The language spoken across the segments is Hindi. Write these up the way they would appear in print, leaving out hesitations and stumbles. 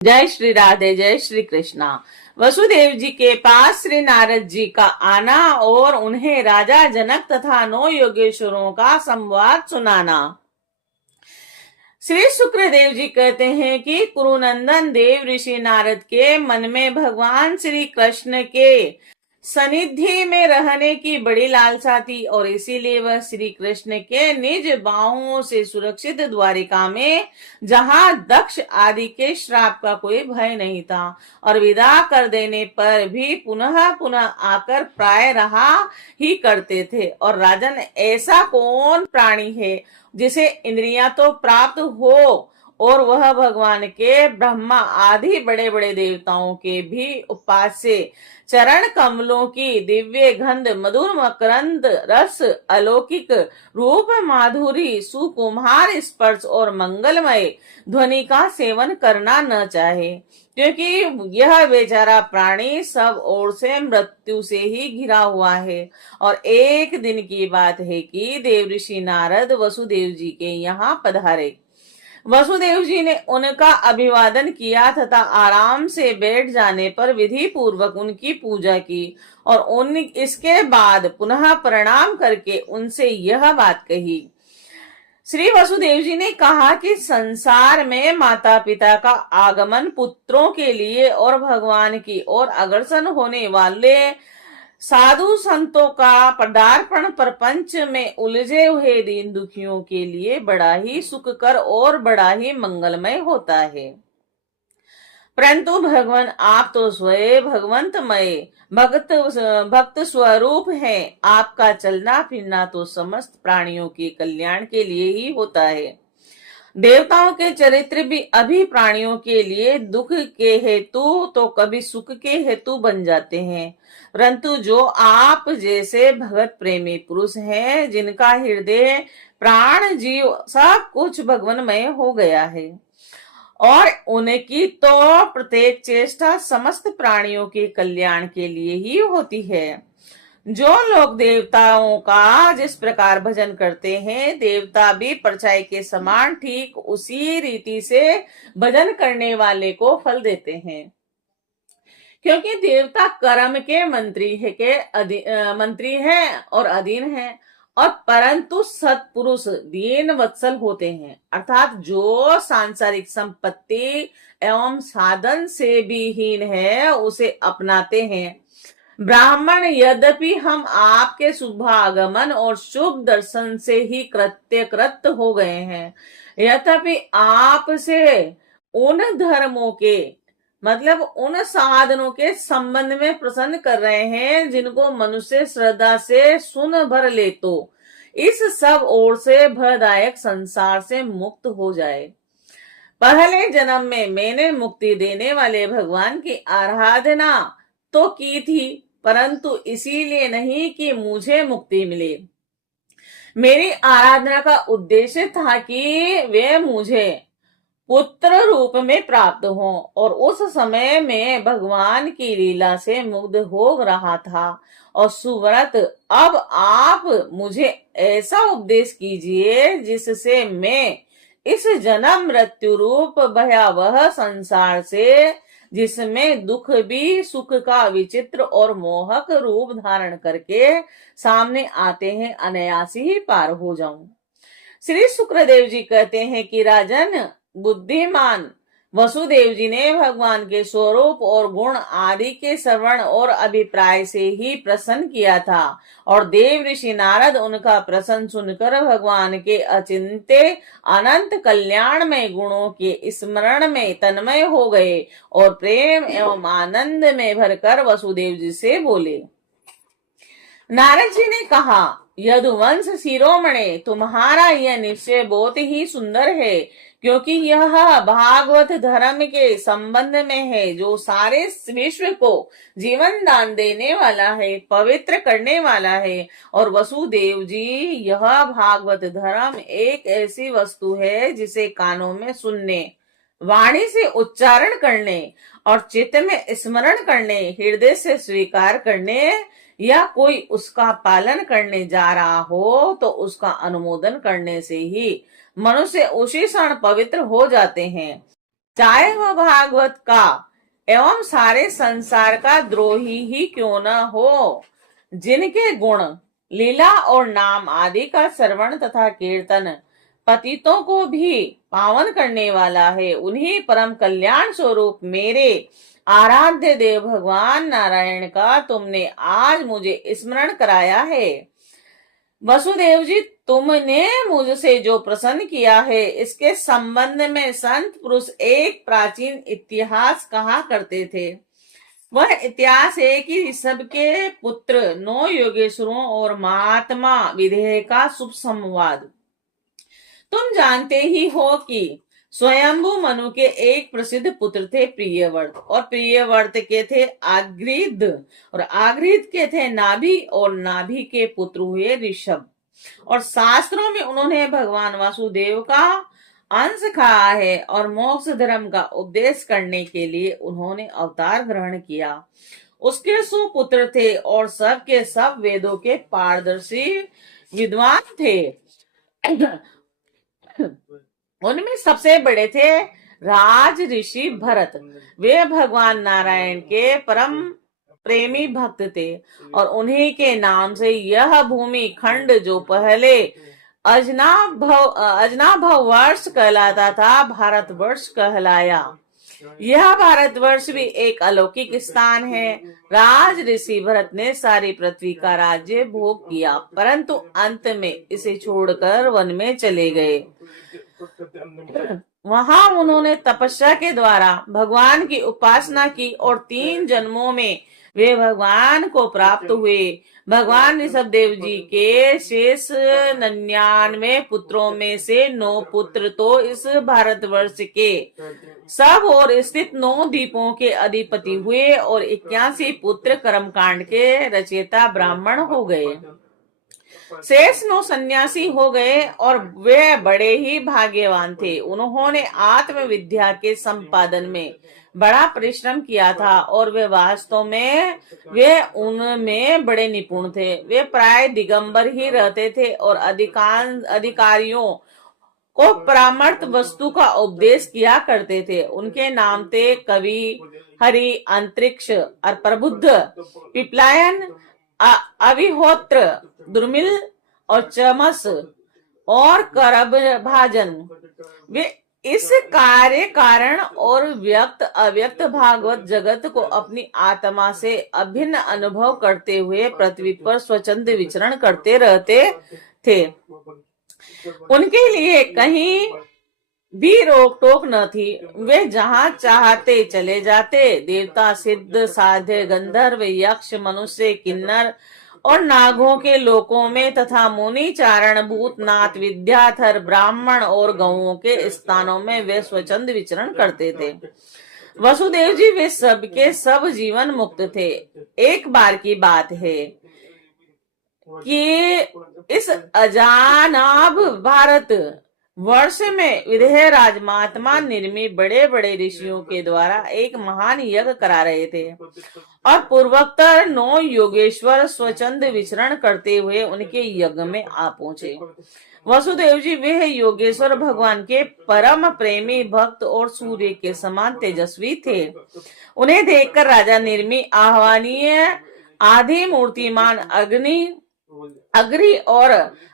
जय श्री राधे, जय श्री कृष्णा। वसुदेव जी के पास श्री नारद जी का आना और उन्हें राजा जनक तथा 9 योगेश्वरों का संवाद सुनाना। श्री शुक्रदेव जी कहते हैं कि कुरुनंदन देव ऋषि नारद के मन में भगवान श्री कृष्ण के सनिधि में रहने की बड़ी लालसा थी और इसीलिए वह श्री कृष्ण के निज बाहुओं से सुरक्षित द्वारिका में, जहां दक्ष आदि के श्राप का कोई भय नहीं था और विदा कर देने पर भी पुनः पुनः आकर प्राय रहा ही करते थे। और राजन, ऐसा कौन प्राणी है जिसे इंद्रियां तो प्राप्त हो और वह भगवान के ब्रह्मा आदि बड़े बड़े देवताओं के भी उपास्य चरण कमलों की दिव्य गंध, मधुर मकरंद रस, अलौकिक रूप, माधुरी, सुकुमार स्पर्श और मंगलमय ध्वनि का सेवन करना न चाहे, क्योंकि यह बेचारा प्राणी सब ओर से मृत्यु से ही घिरा हुआ है। और एक दिन की बात है कि देव ऋषि नारद वसुदेव जी के यहाँ पधारे। वसुदेव जी ने उनका अभिवादन किया तथा आराम से बैठ जाने पर विधि पूर्वक उनकी पूजा की और इसके बाद पुनः प्रणाम करके उनसे यह बात कही। श्री वसुदेव जी ने कहा कि संसार में माता पिता का आगमन, पुत्रों के लिए और भगवान की ओर अग्रसर होने वाले साधु संतों का पदार्पण प्रपंच में उलझे हुए दीन दुखियों के लिए बड़ा ही सुखकर और बड़ा ही मंगलमय होता है। परंतु भगवान, आप तो स्वयं भगवंतमय भक्त स्वरूप हैं। आपका चलना फिरना तो समस्त प्राणियों के कल्याण के लिए ही होता है। देवताओं के चरित्र भी अभी प्राणियों के लिए दुख के हेतु तो कभी सुख के हेतु बन जाते हैं, परंतु जो आप जैसे भगत प्रेमी पुरुष हैं, जिनका हृदय प्राण जीव सब कुछ भगवानमय हो गया है और उनकी तो प्रत्येक चेष्टा समस्त प्राणियों के कल्याण के लिए ही होती है। जो लोग देवताओं का जिस प्रकार भजन करते हैं, देवता भी परछाई के समान ठीक उसी रीति से भजन करने वाले को फल देते हैं, क्योंकि देवता कर्म के मंत्री हैं और अधीन हैं, और परंतु सत्पुरुष दीन वत्सल होते हैं, अर्थात जो सांसारिक संपत्ति एवं साधन से भी हीन है उसे अपनाते हैं। ब्राह्मण, यद्यपि हम आपके शुभागमन और शुभ दर्शन से ही कृत हो गए हैं, यद्यपि आपसे उन धर्मों के मतलब उन साधनों के संबंध में प्रसन्न कर रहे हैं जिनको मनुष्य श्रद्धा से सुन भर ले तो इस सब ओर से भयदायक संसार से मुक्त हो जाए। पहले जन्म में मैंने मुक्ति देने वाले भगवान की आराधना तो की थी, परंतु इसीलिए नहीं कि मुझे मुक्ति मिले। मेरी आराधना का उद्देश्य था कि वे मुझे पुत्र रूप में प्राप्त हो, और उस समय में भगवान की लीला से मुग्ध हो रहा था। और सुव्रत, अब आप मुझे ऐसा उपदेश कीजिए जिससे मैं इस जन्म मृत्यु रूप भयावह संसार से, जिसमें दुख भी सुख का विचित्र और मोहक रूप धारण करके सामने आते हैं, अनायास ही पार हो जाऊं। श्री शुक्रदेव जी कहते हैं कि राजन, बुद्धिमान वसुदेव जी ने भगवान के स्वरूप और गुण आदि के श्रवण और अभिप्राय से ही प्रसन्न किया था, और देव ऋषि नारद उनका प्रसन्न सुनकर भगवान के अचिंत्य अनंत कल्याणमय गुणों के स्मरण में तन्मय हो गए और प्रेम एवं आनंद में भरकर वसुदेव जी से बोले। नारद जी ने कहा, यदुवंश शिरोमणे, तुम्हारा यह निश्चय बहुत ही सुंदर है, क्योंकि यह भागवत धर्म के संबंध में है, जो सारे विश्व को जीवन दान देने वाला है, पवित्र करने वाला है। और वसुदेव जी, यह भागवत धर्म एक ऐसी वस्तु है जिसे कानों में सुनने, वाणी से उच्चारण करने और चित्त में स्मरण करने, हृदय से स्वीकार करने या कोई उसका पालन करने जा रहा हो तो उसका अनुमोदन करने से ही मनुष्य उसी क्षण पवित्र हो जाते हैं। चाहे वह भागवत का एवं सारे संसार का द्रोही ही क्यों न हो, जिनके गुण, लीला और नाम आदि का श्रवण तथा कीर्तन पतितों को भी पावन करने वाला है, उन्हीं परम कल्याण स्वरूप मेरे आराध्य देव भगवान नारायण का तुमने आज मुझे स्मरण कराया है। वसुदेव जी, तुमने मुझसे जो प्रसन्न किया है, इसके संबंध में संत पुरुष एक प्राचीन इतिहास कहा करते थे। वह इतिहास है कि सबके पुत्र 9 योगेश्वरों और महात्मा विदेह का शुभ संवाद। तुम जानते ही हो कि स्वयंभू मनु के एक प्रसिद्ध पुत्र थे प्रियव्रत, और प्रियव्रत के थे आगृध, और आगृध के थे नाभि, और नाभि के पुत्र हुए ऋषभ। और शास्त्रों में उन्होंने भगवान वासुदेव का अंश कहा है, और मोक्ष धर्म का उपदेश करने के लिए उन्होंने अवतार ग्रहण किया। उसके सुपुत्र थे और सब के सब वेदों के पारदर्शी विद्वान थे। उनमें सबसे बड़े थे राज ऋषि भरत। वे भगवान नारायण के परम प्रेमी भक्त थे, और उन्हीं के नाम से यह भूमि खंड जो पहले अजनाभ वर्ष कहलाता था, भारतवर्ष कहलाया। यह भारतवर्ष भी एक अलौकिक स्थान है। राज ऋषि भरत ने सारी पृथ्वी का राज्य भोग किया, परंतु अंत में इसे छोड़कर वन में चले गए। वहां उन्होंने तपस्या के द्वारा भगवान की उपासना की, और 3 जन्मों में वे भगवान को प्राप्त हुए। भगवान ऋषभ देव जी के शेष 99 पुत्रों में से 9 पुत्र तो इस भारतवर्ष के सब और स्थित 9 द्वीपों के अधिपति हुए, और 81 पुत्र कर्मकांड के रचयिता ब्राह्मण हो गए। शेष 9 सन्यासी हो गए, और वे बड़े ही भाग्यवान थे। उन्होंने आत्मविद्या के संपादन में बड़ा परिश्रम किया था, और वे वास्तव में वे उनमें बड़े निपुण थे। वे प्राय दिगंबर ही रहते थे, और अधिकांश अधिकारियों को परामर्थ वस्तु का उपदेश किया करते थे। उनके नाम थे कवि, हरि, अंतरिक्ष और प्रबुद्ध, पिपलायन, अविहोत्र, दुर्मिल और चमस और करब भाजन। वे इस कार्य कारण और व्यक्त अव्यक्त भागवत जगत को अपनी आत्मा से अभिन्न अनुभव करते हुए पृथ्वी पर स्वच्छंद विचरण करते रहते थे। उनके लिए कहीं भी रोक टोक न थी। वे जहाँ चाहते चले जाते। देवता, सिद्ध, साध्य, गंधर्व, यक्ष, मनुष्य, किन्नर और नागों के लोकों में तथा मुनि, चारण, भूतनाथ, विद्याधर, ब्राह्मण और गौओं के स्थानों में वे स्वच्छंद विचरण करते थे। वसुदेव जी वे सबके सब जीवन मुक्त थे। एक बार की बात है कि इस अजानाभ भारत वर्ष में विदेह राजमात्मा निर्मी बड़े बड़े ऋषियों के द्वारा एक महान यज्ञ करा रहे थे, और पूर्वोत्तर 9 योगेश्वर स्वच्छंद विचरण करते हुए उनके यज्ञ में आ पहुंचे। वसुदेव जी वे योगेश्वर भगवान के परम प्रेमी भक्त और सूर्य के समान तेजस्वी थे। उन्हें देखकर राजा निर्मी, आह्वानीय, आदि मूर्तिमान अग्नि और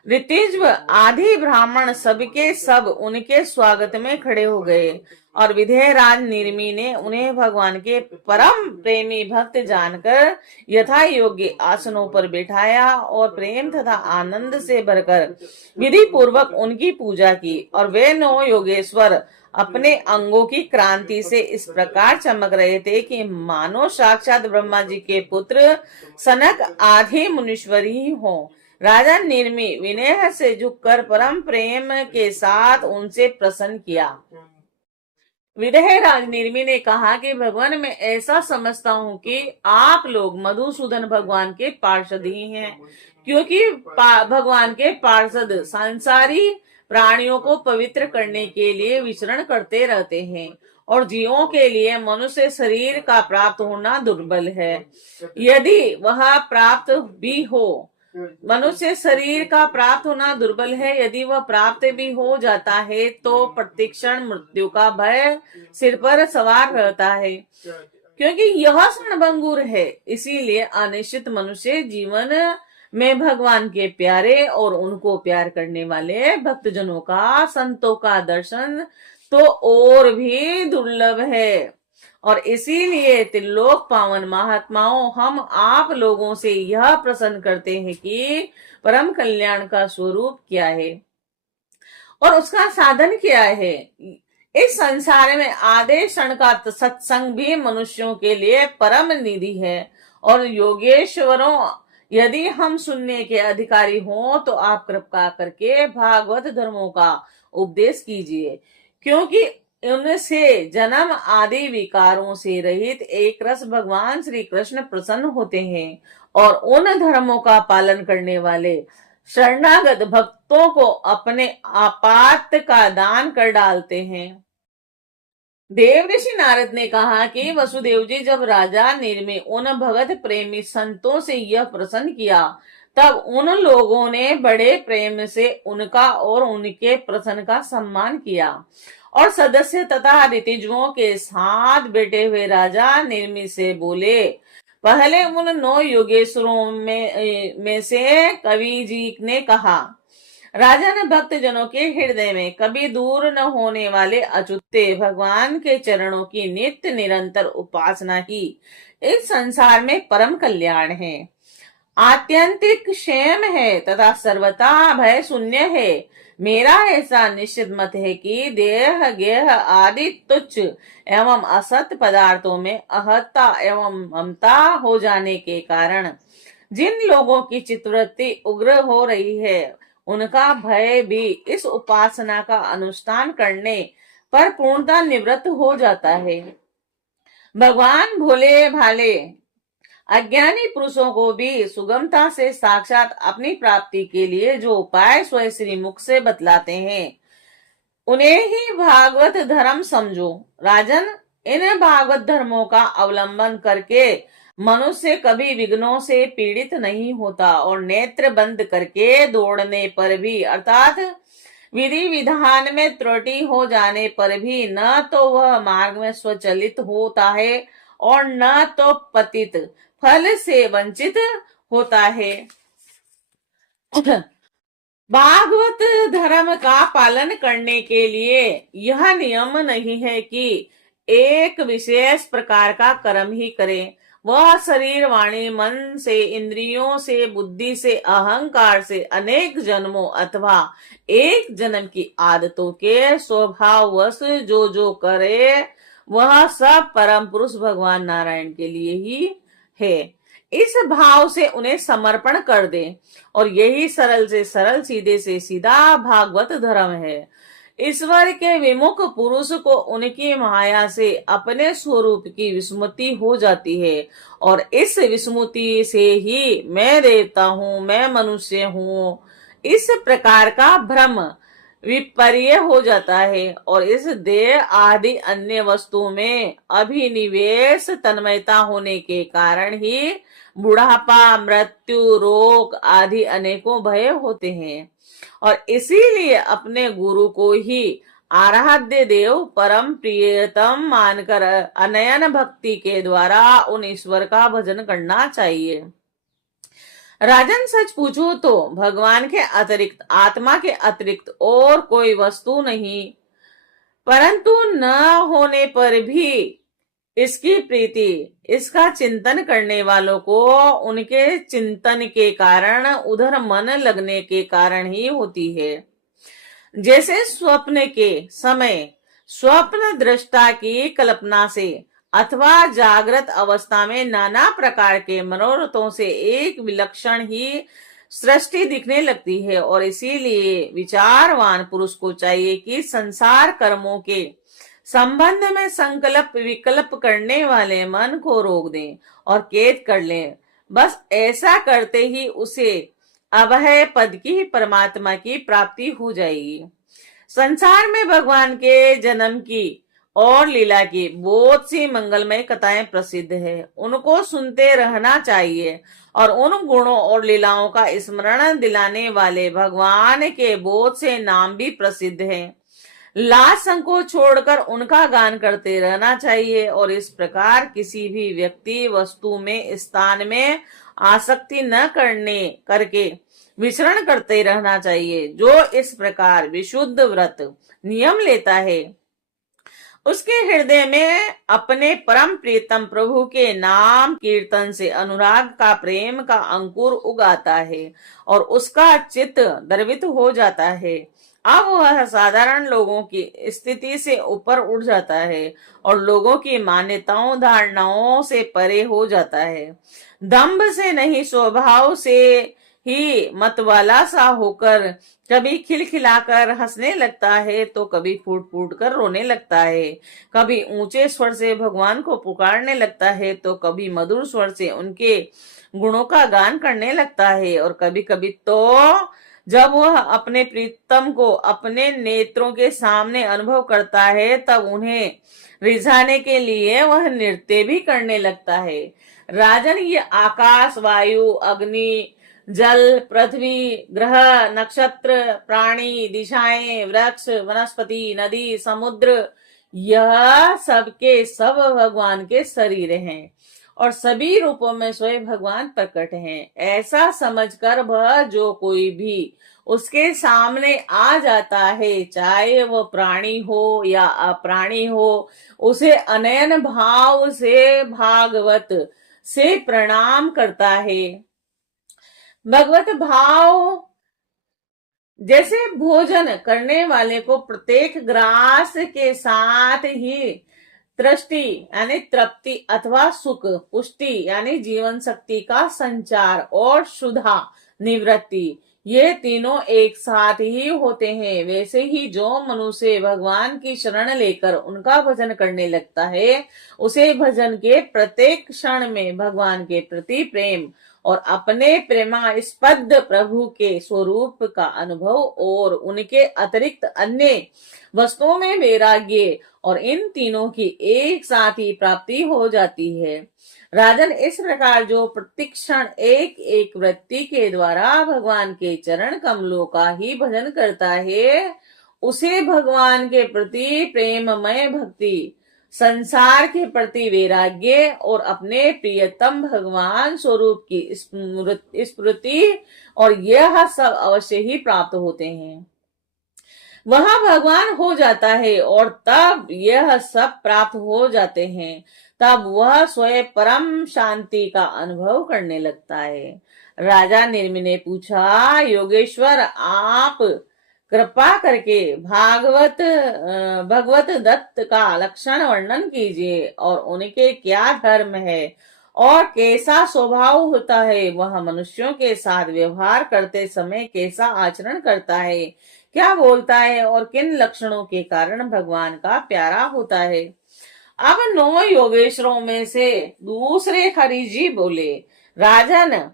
ऋतिज्व आदि ब्राह्मण सबके सब उनके स्वागत में खड़े हो गए, और विदेह राज निर्मी ने उन्हें भगवान के परम प्रेमी भक्त जानकर यथा योग्य आसनों पर बैठाया, और प्रेम तथा आनंद से भरकर विधि पूर्वक उनकी पूजा की। और वे 9 योगेश्वर अपने अंगों की क्रांति से इस प्रकार चमक रहे थे कि मानो साक्षात ब्रह्मा जी के पुत्र सनक आदि मुनीश्वर ही हो। राजा निर्मी विनय से झुककर परम प्रेम के साथ उनसे प्रसन्न किया। विदेह राज निर्मी ने कहा कि भगवान मैं ऐसा समझता हूँ कि आप लोग मधुसूदन भगवान के पार्षद ही हैं, क्योंकि भगवान के पार्षद सांसारी प्राणियों को पवित्र करने के लिए विचरण करते रहते हैं, और जीवों के लिए मनुष्य शरीर का प्राप्त होना दुर्बल है। यदि वह प्राप्त भी हो मनुष्य शरीर का प्राप्त होना दुर्बल है। यदि वह प्राप्त भी हो जाता है तो प्रतिक्षण मृत्यु का भय सिर पर सवार रहता है, क्योंकि यह क्षणभंगुर है। इसीलिए अनिश्चित मनुष्य जीवन में भगवान के प्यारे और उनको प्यार करने वाले भक्तजनों का, संतों का दर्शन तो और भी दुर्लभ है। और इसीलिए त्रिलोक पावन महात्माओं, हम आप लोगों से यह प्रश्न करते हैं कि परम कल्याण का स्वरूप क्या है और उसका साधन क्या है। इस संसार में आधे क्षण का सत्संग भी मनुष्यों के लिए परम निधि है। और योगेश्वरों, यदि हम सुनने के अधिकारी हों तो आप कृपा करके भागवत धर्मों का उपदेश कीजिए, क्योंकि उनसे जन्म आदि विकारों से रहित एक रस भगवान श्री कृष्ण प्रसन्न होते हैं और उन धर्मों का पालन करने वाले शरणागत भक्तों को अपने आपात का दान कर डालते हैं। देव ऋषि नारद ने कहा कि वसुदेव जी, जब राजा नीर में उन भगत प्रेमी संतों से यह प्रश्न किया, तब उन लोगों ने बड़े प्रेम से उनका और उनके प्रश्न का सम्मान किया और सदस्य तथा ऋतिजुओं के साथ बैठे हुए राजा निर्मि से बोले, पहले उन 9 योगेश्वरों में से कवि जी ने कहा, राजन भक्त जनों के हृदय में कभी दूर न होने वाले अच्युते भगवान के चरणों की नित्य निरंतर उपासना ही इस संसार में परम कल्याण है, आत्यंतिक क्षेम है तथा सर्वथा भय शून्य है। मेरा ऐसा निश्चित मत है कि देह गेह आदि तुच्छ एवं असत पदार्थों में अहत्ता एवं ममता हो जाने के कारण जिन लोगों की चित्तवृत्ति उग्र हो रही है, उनका भय भी इस उपासना का अनुष्ठान करने पर पूर्णतः निवृत्त हो जाता है। भगवान भोले भाले अज्ञानी पुरुषों को भी सुगमता से साक्षात अपनी प्राप्ति के लिए जो उपाय स्वयं श्री मुख से बतलाते हैं, उन्हें ही भागवत धर्म समझो। राजन, इन भागवत धर्मों का अवलंबन करके मनुष्य कभी विघ्नों से पीड़ित नहीं होता और नेत्र बंद करके दौड़ने पर भी, अर्थात विधि विधान में त्रुटि हो जाने पर भी न तो वह मार्ग में स्वचलित होता है और न तो पतित फल से वंचित होता है। भागवत धर्म का पालन करने के लिए यह नियम नहीं है कि एक विशेष प्रकार का कर्म ही करें। वह शरीर, वाणी, मन से, इंद्रियों से, बुद्धि से, अहंकार से अनेक जन्मों अथवा एक जन्म की आदतों के स्वभाववश जो जो करे, वह सब परम पुरुष भगवान नारायण के लिए ही है। इस भाव से उन्हें समर्पण कर दे, और यही सरल से सरल, सीधे से सीधा भागवत धर्म है। ईश्वर के विमुख पुरुष को उनकी माया से अपने स्वरूप की विस्मृति हो जाती है, और इस विस्मृति से ही मैं देवता हूँ, मैं मनुष्य हूँ, इस प्रकार का भ्रम विपर्य हो जाता है। और इस देह आदि अन्य वस्तुओं में अभिनिवेश तन्मयता होने के कारण ही बुढ़ापा, मृत्यु, रोग आदि अनेकों भय होते हैं। और इसीलिए अपने गुरु को ही आराध्य देव, परम प्रियतम मानकर अनयन भक्ति के द्वारा उन ईश्वर का भजन करना चाहिए। राजन, सच पूछो तो भगवान के अतिरिक्त, आत्मा के अतिरिक्त और कोई वस्तु नहीं, परंतु न होने पर भी इसकी प्रीति, इसका चिंतन करने वालों को उनके चिंतन के कारण, उधर मन लगने के कारण ही होती है। जैसे स्वप्न के समय स्वप्न दृष्टा की कल्पना से अथवा जागृत अवस्था में नाना प्रकार के मनोरथों से एक विलक्षण ही सृष्टि दिखने लगती है। और इसीलिए विचारवान पुरुष को चाहिए कि संसार कर्मों के संबंध में संकल्प विकल्प करने वाले मन को रोक दें और कैद कर लें। बस ऐसा करते ही उसे अभय पद की, परमात्मा की प्राप्ति हो जाएगी। संसार में भगवान के जन्म की और लीला की बहुत सी मंगलमय कथाएं प्रसिद्ध है, उनको सुनते रहना चाहिए। और उन गुणों और लीलाओं का स्मरण दिलाने वाले भगवान के बहुत से नाम भी प्रसिद्ध हैं। लाज संकोच छोड़कर उनका गान करते रहना चाहिए और इस प्रकार किसी भी व्यक्ति वस्तु में स्थान में आसक्ति न करने करके विचरण करते रहना चाहिए। जो इस प्रकार विशुद्ध व्रत नियम लेता है उसके हृदय में अपने परम प्रीतम प्रभु के नाम कीर्तन से अनुराग का प्रेम का अंकुर उगाता है और उसका चित्त द्रवित हो जाता है। अब वह साधारण लोगों की स्थिति से ऊपर उठ जाता है और लोगों की मान्यताओं धारणाओं से परे हो जाता है। दंभ से नहीं, स्वभाव से ही मतवाला सा होकर कभी खिलखिलाकर हंसने लगता है तो कभी फूट फूट कर रोने लगता है। कभी ऊंचे स्वर से भगवान को पुकारने लगता है तो कभी मधुर स्वर से उनके गुणों का गान करने लगता है। और कभी कभी तो जब वह अपने प्रीतम को अपने नेत्रों के सामने अनुभव करता है तब उन्हें रिझाने के लिए वह नृत्य भी करने लगता है। राजन, ये आकाश, वायु, अग्नि, जल, पृथ्वी, ग्रह, नक्षत्र, प्राणी, दिशाएं, वृक्ष, वनस्पति, नदी, समुद्र, यह सबके सब भगवान के शरीर हैं और सभी रूपों में स्वयं भगवान प्रकट हैं। ऐसा समझकर वह जो कोई भी उसके सामने आ जाता है, चाहे वह प्राणी हो या अप्राणी हो, उसे अनयन भाव से भागवत से प्रणाम करता है। भगवत भाव जैसे भोजन करने वाले को प्रत्येक ग्रास के साथ ही तृष्टि यानी तृप्ति अथवा सुख, पुष्टि यानी जीवन शक्ति का संचार और शुद्धा निवृत्ति, ये तीनों एक साथ ही होते हैं, वैसे ही जो मनुष्य भगवान की शरण लेकर उनका भजन करने लगता है उसे भजन के प्रत्येक क्षण में भगवान के प्रति प्रेम और अपने प्रेमास्पद प्रभु के स्वरूप का अनुभव और उनके अतिरिक्त अन्य वस्तुओं में वैराग्य और इन तीनों की एक साथ ही प्राप्ति हो जाती है। राजन, इस प्रकार जो प्रतिक्षण एक एक व्यक्ति के द्वारा भगवान के चरण कमलों का ही भजन करता है उसे भगवान के प्रति प्रेममय भक्ति, संसार के प्रति वैराग्य और अपने प्रियतम भगवान स्वरूप की स्मृति और यह सब अवश्य ही प्राप्त होते हैं। वह भगवान हो जाता है और तब यह सब प्राप्त हो जाते हैं, तब वह स्वयं परम शांति का अनुभव करने लगता है। राजा निर्मि ने पूछा, योगेश्वर, आप कृपा करके भगवत दत्त का लक्षण वर्णन कीजिए और उनके क्या धर्म है और कैसा स्वभाव होता है, वह मनुष्यों के साथ व्यवहार करते समय कैसा आचरण करता है, क्या बोलता है और किन लक्षणों के कारण भगवान का प्यारा होता है। अब 9 योगेश्वरों में से दूसरे हरिजी बोले, राजन,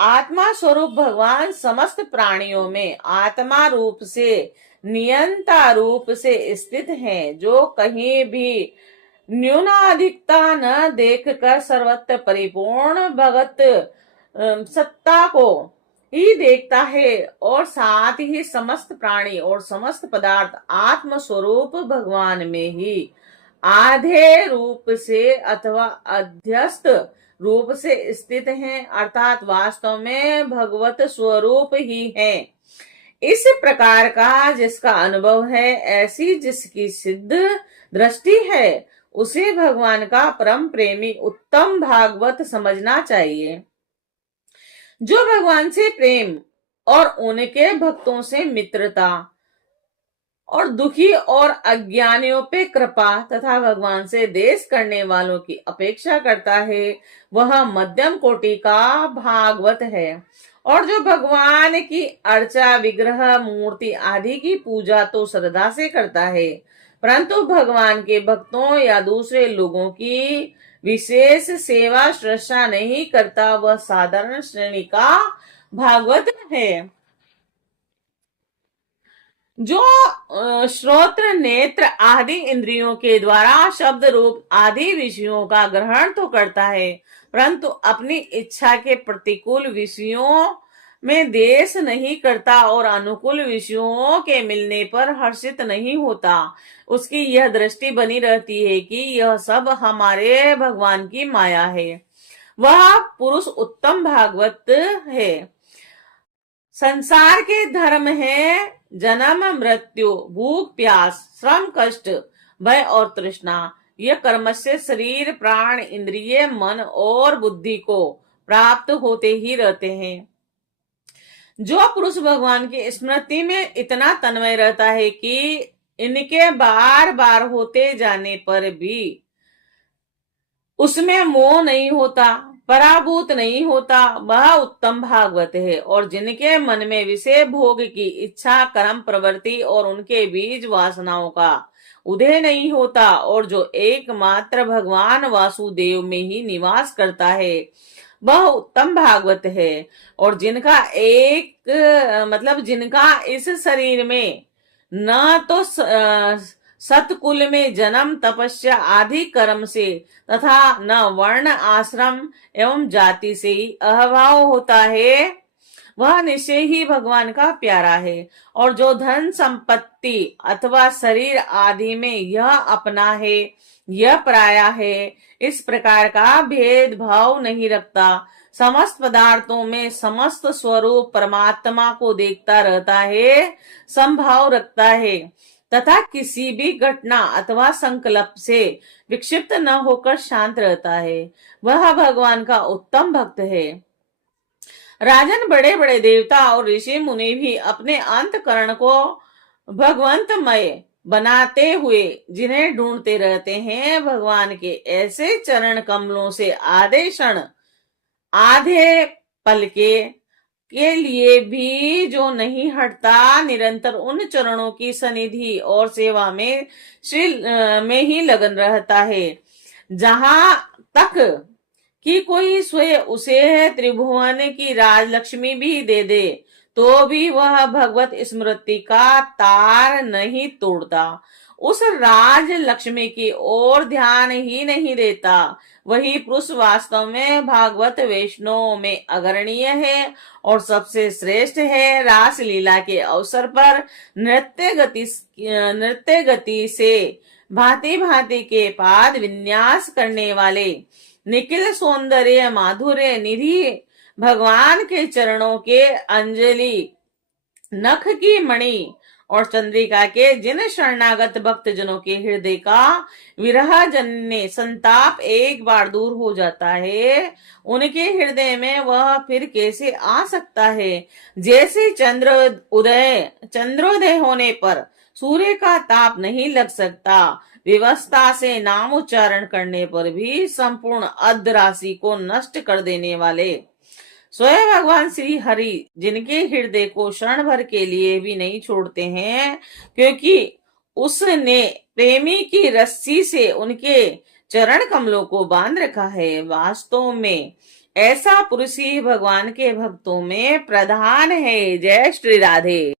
आत्मा स्वरूप भगवान समस्त प्राणियों में आत्मा रूप से नियंता रूप से स्थित हैं, जो कहीं भी न्यूनाधिकता न देखकर सर्वत्र परिपूर्ण भगत सत्ता को ही देखता है और साथ ही समस्त प्राणी और समस्त पदार्थ आत्म स्वरूप भगवान में ही आधे रूप से अथवा अध्यस्त रूप से स्थित हैं, अर्थात वास्तव में भगवत स्वरूप ही है। इस प्रकार का जिसका अनुभव है, ऐसी जिसकी सिद्ध दृष्टि है, उसे भगवान का परम प्रेमी उत्तम भागवत समझना चाहिए। जो भगवान से प्रेम और उनके भक्तों से मित्रता और दुखी और अज्ञानियों पे कृपा तथा भगवान से देश करने वालों की अपेक्षा करता है, वह मध्यम कोटि का भागवत है। और जो भगवान की अर्चा, विग्रह, मूर्ति आदि की पूजा तो श्रद्धा से करता है, परंतु भगवान के भक्तों या दूसरे लोगों की विशेष सेवा श्रद्धा नहीं करता, वह साधारण श्रेणी का भागवत है। जो श्रोत्र नेत्र आदि इंद्रियों के द्वारा शब्द रूप आदि विषयों का ग्रहण तो करता है, परंतु अपनी इच्छा के प्रतिकूल विषयों में देश नहीं करता और अनुकूल विषयों के मिलने पर हर्षित नहीं होता। उसकी यह दृष्टि बनी रहती है कि यह सब हमारे भगवान की माया है। वह पुरुष उत्तम भागवत है। संसार के धर्म है जन्म मृत्यु, भूख प्यास, श्रम कष्ट, भय और तृष्णा। यह कर्म से शरीर प्राण इंद्रिय मन और बुद्धि को प्राप्त होते ही रहते हैं। जो पुरुष भगवान की स्मृति में इतना तन्मय रहता है कि इनके बार बार होते जाने पर भी उसमें मोह नहीं होता, पराभूत नहीं होता, वह उत्तम भागवत है। और जिनके मन में विषय भोग की इच्छा, कर्म प्रवृत्ति और उनके बीज वासनाओं का उदय नहीं होता, और जो एकमात्र भगवान वासुदेव में ही निवास करता है, वह उत्तम भागवत है। और जिनका जिनका इस शरीर में न तो सतकुल में जन्म तपस्या आदि कर्म से तथा न वर्ण आश्रम एवं जाति से ही अभाव होता है, वह निश्चय ही भगवान का प्यारा है। और जो धन संपत्ति अथवा शरीर आदि में यह अपना है यह पराया है, इस प्रकार का भेदभाव नहीं रखता, समस्त पदार्थों में समस्त स्वरूप परमात्मा को देखता रहता है, संभाव रखता है तथा किसी भी घटना अथवा संकल्प से विक्षिप्त न होकर शांत रहता है, वह भगवान का उत्तम भक्त है। राजन, बड़े बड़े देवता और ऋषि मुनि भी अपने अंतकरण को भगवंतमय बनाते हुए जिन्हें ढूंढते रहते हैं, भगवान के ऐसे चरण कमलों से आधे क्षण आधे पल के लिए भी जो नहीं हटता, निरंतर उन चरणों की सनिधि और सेवा में में ही लगन रहता है। जहां तक कि कोई स्वयं उसे त्रिभुवन की राजलक्ष्मी भी दे दे तो भी वह भगवत स्मृति का तार नहीं तोड़ता, उस राज लक्ष्मी की ओर ध्यान ही नहीं देता। वही पुरुष वास्तव में भागवत वैष्णव में अग्रणीय है और सबसे श्रेष्ठ है। रास लीला के अवसर पर नृत्य गति से भांति भांति के पाद विन्यास करने वाले निखिल सौंदर्य माधुर्य निधि भगवान के चरणों के अंजलि नख की मणि और चंद्रिका के जिन शरणागत भक्त जनों के हृदय का विरह जन्य संताप एक बार दूर हो जाता है, उनके हृदय में वह फिर कैसे आ सकता है। जैसे चंद्रोदय होने पर सूर्य का ताप नहीं लग सकता, विवस्था से नाम उच्चारण करने पर भी संपूर्ण अर्ध राशि को नष्ट कर देने वाले स्वयं भगवान श्री हरि जिनके हृदय को क्षण भर के लिए भी नहीं छोड़ते हैं, क्योंकि उसने प्रेमी की रस्सी से उनके चरण कमलों को बांध रखा है, वास्तव में ऐसा पुरुष ही भगवान के भक्तों में प्रधान है। जय श्री राधे।